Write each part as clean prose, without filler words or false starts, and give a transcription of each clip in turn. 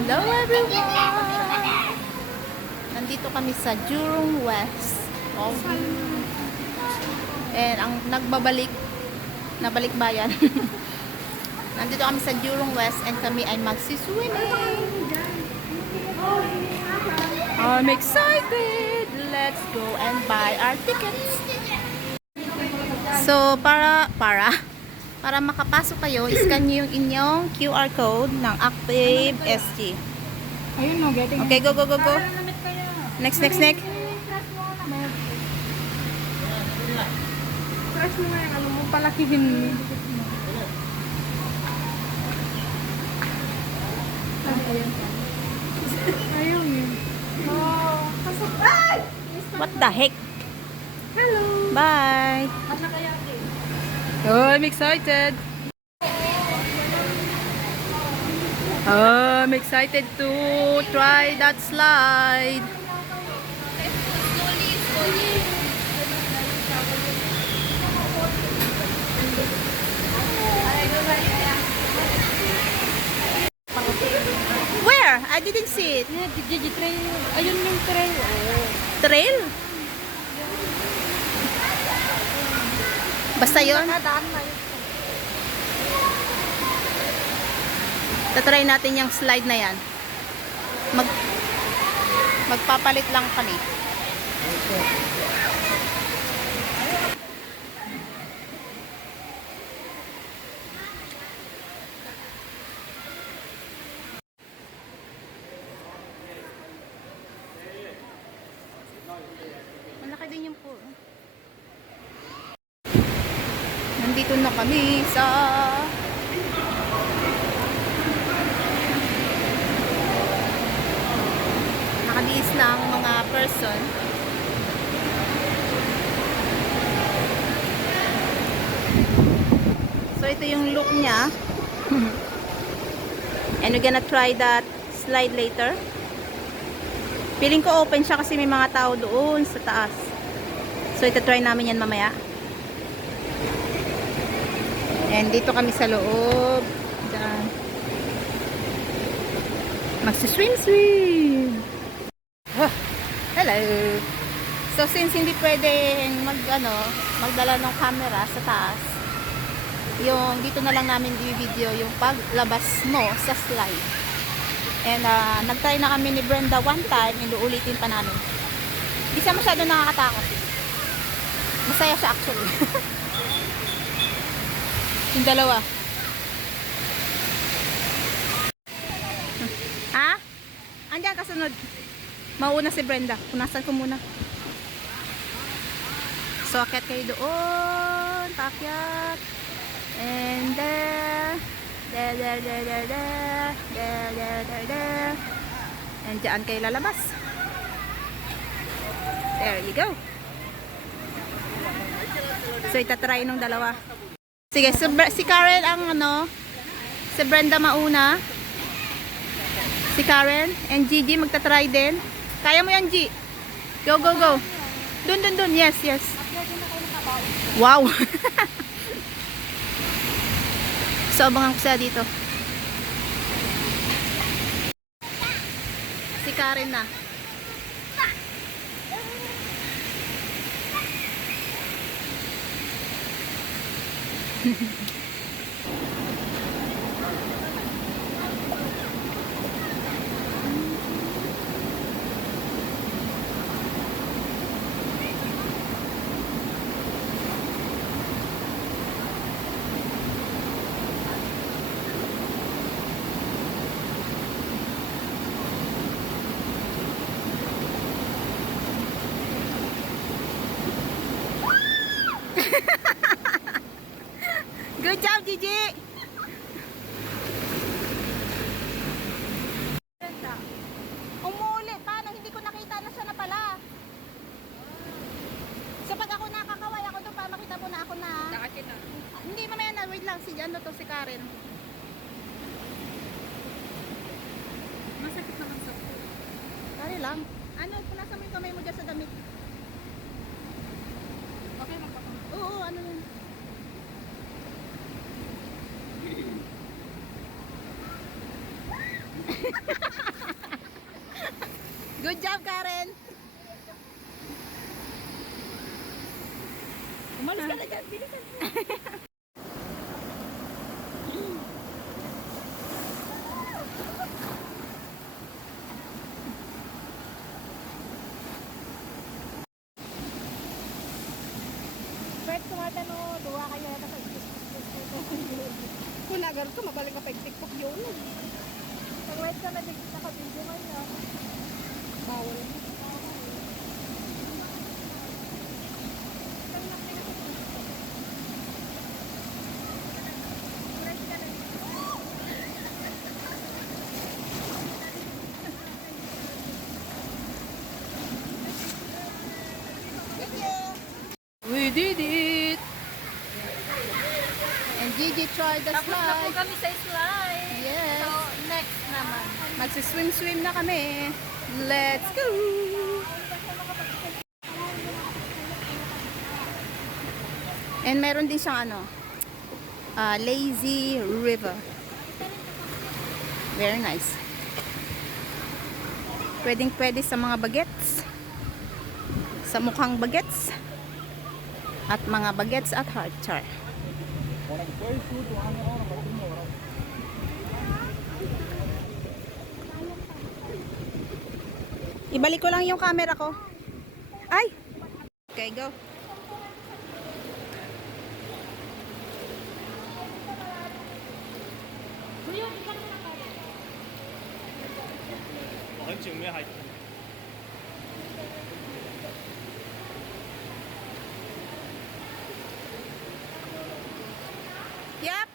Hello everyone! Nandito kami sa Jurong West. Oh. And ang nabalik bayan. Nandito kami sa Jurong West and kami ay magsiswimming. I'm excited! Let's go and buy our tickets. So, para makapasok kayo, scan nyo yung inyong QR code ng Active SG. Ayun no, getting. Okay, go. Next. Press mo nga yung ano mo, palakihin mo. Ayun eh. Oh, pasok. Ay! What the heck? Hello! Bye! Ano kaya ate? Oh, I'm excited! I'm excited to try that slide. Where? I didn't see it. Yeah, Gigi trail. Ayun yung trail. Oh. Trail? Basta yun? Nakadaan na yun. Tatry natin yung slide na yan. Magpapalit lang kami. Malaki din yung pool. Nandito na kami sa nakabihis na ang mga person. So ito yung look niya. And we're gonna try that slide later. Feeling ko open siya kasi may mga tao doon sa taas. So ito try namin yan mamaya. And dito kami sa loob. Diyan. Magsiswim-swim. Hello. So since hindi pwedeng magdala ng camera sa taas, yung dito na lang namin i-video yung paglabas mo sa slide. And nagtry na kami ni Brenda one time, inuulitin pa namin. Hindi siya masyado nakakatakot. Masaya siya actually. Yung dalawa. Ha? Andiyan kasunod. Mauna si Brenda. Punasan ko muna. So, akyat kayo doon. Paakyat. And there. There. And dyan kayo lalabas. There you go. So, itatry nung dalawa. Sige, si Karen ang si Brenda mauna. Si Karen and Gigi magta-try din. Kaya mo yan, G. Go. Dun. Yes. Wow. So, abangan ko siya dito. Si Karen na. Good job, Gigi! Umuli. Paano? Hindi ko nakita na siya na pala. So pag ako nakakaway, ako doon pa makita mo na ako na. Nakakin na. Hindi, mamaya na. Wait lang. Si Karen. Masakit naman sa pool. Kare lang. Punasan mo yung kamay mo dyan sa damit. Okay, magpapamit. Oo, yun. Good job, Karen. Umalis ka na dyan, bilisan mo. Pwede tumatanong, duwa kayo na sa Kung nagaro ka, mabalik ka pa yung TikTok yun. pag-wait ka na naka-video ngayon. Bawal. We did it! And Gigi tried the Tapos na po slide. kami sa slide. Yes. So, next naman. Magsiswim-swim na kami. Let's go! And meron din siyang ano, lazy river. Very nice. Pwedeng pwede sa mga bagets. Sa mukhang bagets. At mga bagets at hard char. Ibalik ko lang yung camera ko. Ay! Okay, go. Yep.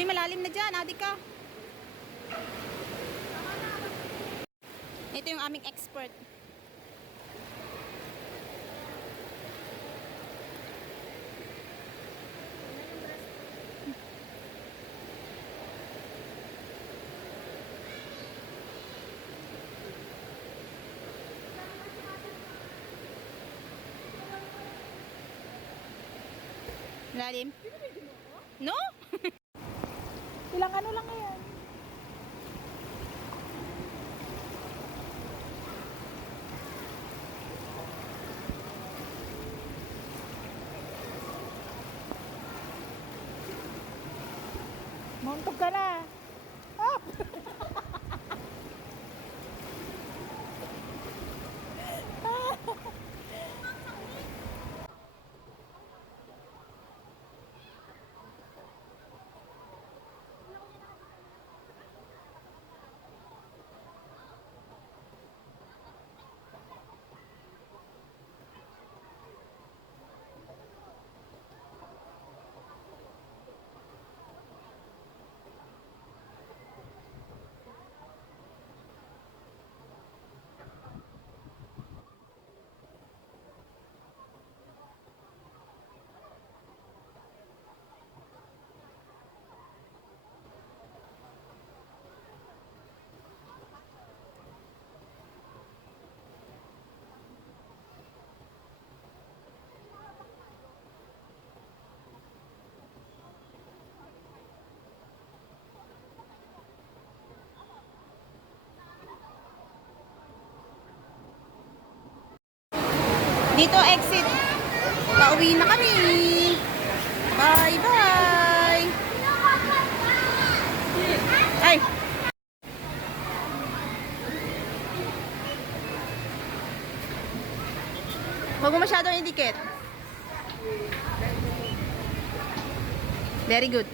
Uy, malalim na dyan, adik ka. Ito yung aming expert. Malalim? No? Ilang ano lang yan. Montog ka na. Up! Dito exit. Pauwi na kami. Bye bye. Ay. Huwag mo masyadong indicate. Very good.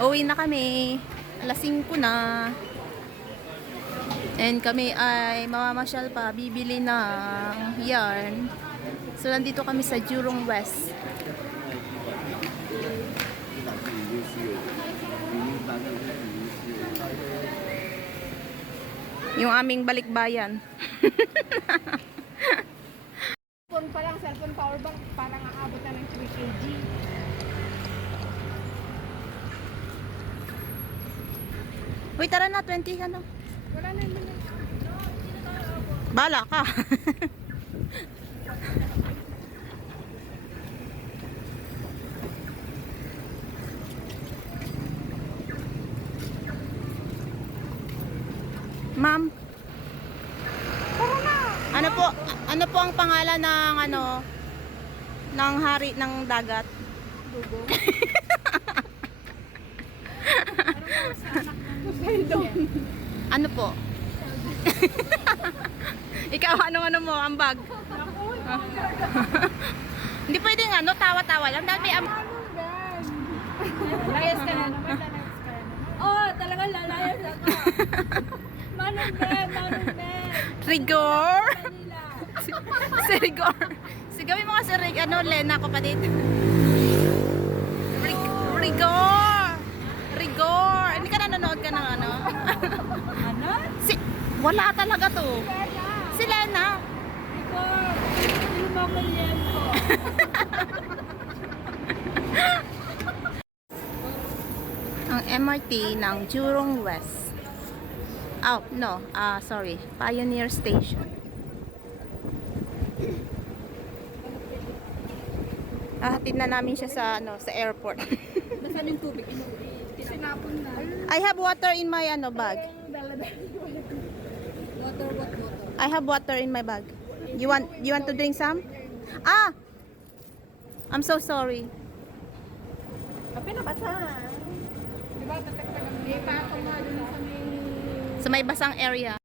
Uwi na kami. Alas 5 na. And kami ay mamamasyal pa, bibili ng yarn. So, nandito kami sa Jurong West. Yung aming balikbayan. Phone pa lang, cellphone power bank, parang aabot na ng 3 kg. Uy, tara na, 20 ano. Wala na yun. Bala ka. Ma'am. Ano po ang pangalan ng ano ng hari ng dagat? Dugo. Ano po? Ikaw, ano mo, ang bag? Hindi pwedeng ano, tawa-tawa lang. Dahil may Layas ka na naman, lalayas ka na naman. Oh, talagang lalayas ako. Manong Ben. Rigor? Manila. Si Rigor. Sigawin mo nga si Lena, kapatid. Rigor! Rigor! Hindi ka nanonood ka ng ano? Ano? Wala talaga to. Si Lena. Iko, lumakulyan ko. Ang MRT ng Jurong West. Oh, no. Sorry. Pioneer Station. Hatid na namin siya sa sa airport. Nasaan yung tubig? Sinapon na. I have water in my bag. Water. I have water in my bag. You want to drink some? I'm so sorry. Pinabasa. Diba, tatagtagan mo. May patong nga dun sa may... Sa may basang area.